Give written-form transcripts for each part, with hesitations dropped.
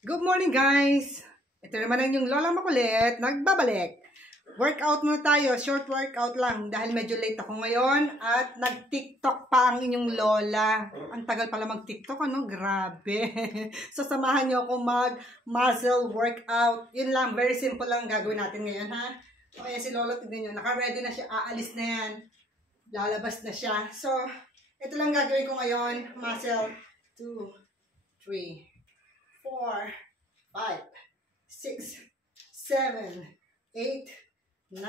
Good morning guys! Ito naman ang inyong Lola Makulit, nagbabalik. Workout muna tayo, short workout lang dahil medyo late ako ngayon at nag-tiktok pa ang inyong Lola. Ang tagal pala mag-tiktok, ano? Grabe! So samahan nyo ako mag-muscle workout. Yun lang, very simple lang gagawin natin ngayon ha. Okay, si Lola, tignan nyo, naka-ready na siya, aalis na yan. Lalabas na siya. So, ito lang gagawin ko ngayon, muscle 2, 3, 4, 5, 6, 7, 8, 9,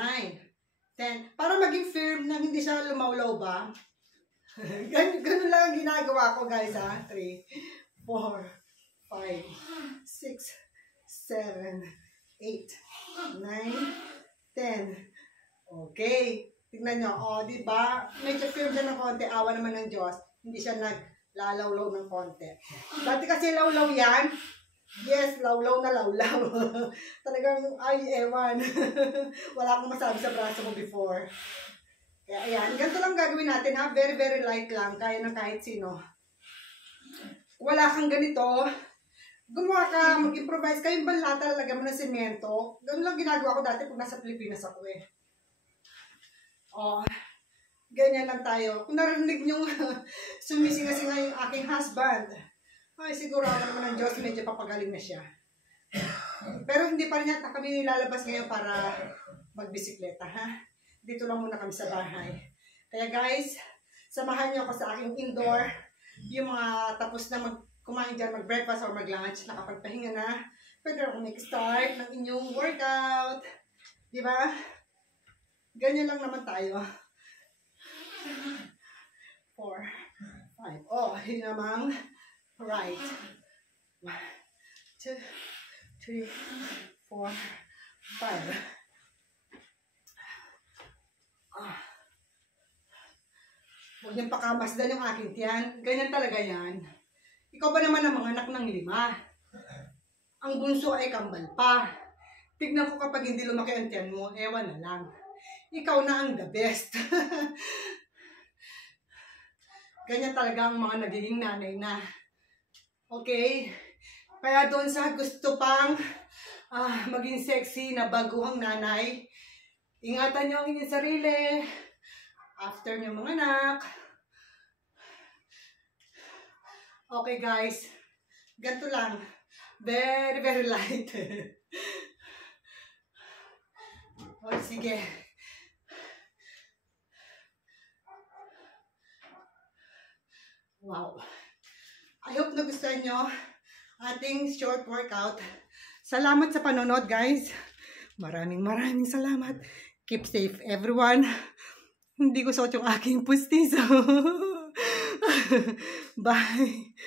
10. Para maging firm na hindi siya lumawlaw ba? Ganun lang ang ginagawa ko guys ha. 3, 4, 5, 6, 7, 8, 9, 10. Okay. Tignan nyo. O, diba? Medyo firm siya ng konti. Awa naman ng Diyos. Hindi siya naglalawlaw ng konti. Dati kasi lawlaw yan. Yes, lawlaw na lawlaw. Talagang, ay, ewan. Wala akong masabi sa braso ko before. Kaya, ayan. Ganito lang gagawin natin, ha? Very, very light lang. Kaya ng kahit sino. Wala kang ganito. Gumawa ka, mag-improvise. Kayong balata, lagyan mo ng semento. Ganun lang ginagawa ko dati pag nasa Pilipinas ako eh. Oh, ganyan lang tayo. Kung narinig nyo sumisinga-singa yung aking husband, ay siguro naman ng Diyos, medyo papagaling na siya. Pero hindi pa rin yata kami lalabas ngayon para magbisikleta, ha? Dito lang muna kami sa bahay. Kaya guys, samahan nyo ako sa aking indoor. Yung mga tapos na kumain dyan, mag-breakfast or mag-lunch, nakapagpahinga na, pwede ako mag-start ng inyong workout. Diba? Ganyan lang naman tayo. 4, 5. Oh, yun namang right. 1, 2, 3, 4, 5. Huwag niyang pakamasdan yung aking tiyan. Ganyan talaga yan. Ikaw ba naman ang mga anak ng 5? Ang bunso ay kambal pa. Tignan ko kapag hindi lumaki ang tiyan mo, ewan na lang. Ikaw na ang the best. Ganyan talaga ang mga nagiging nanay na. Okay? Kaya doon sa gusto pang maging sexy na baguhang nanay, ingatan nyo ang inyong sarili. After nyo mga anak. Okay guys. Ganito lang. Very, very light. O sige. Wow. I hope nagustuhan nyo ating short workout. Salamat sa panonood guys. Maraming salamat. Keep safe everyone. Hindi ko suot yung aking pustiso. Bye.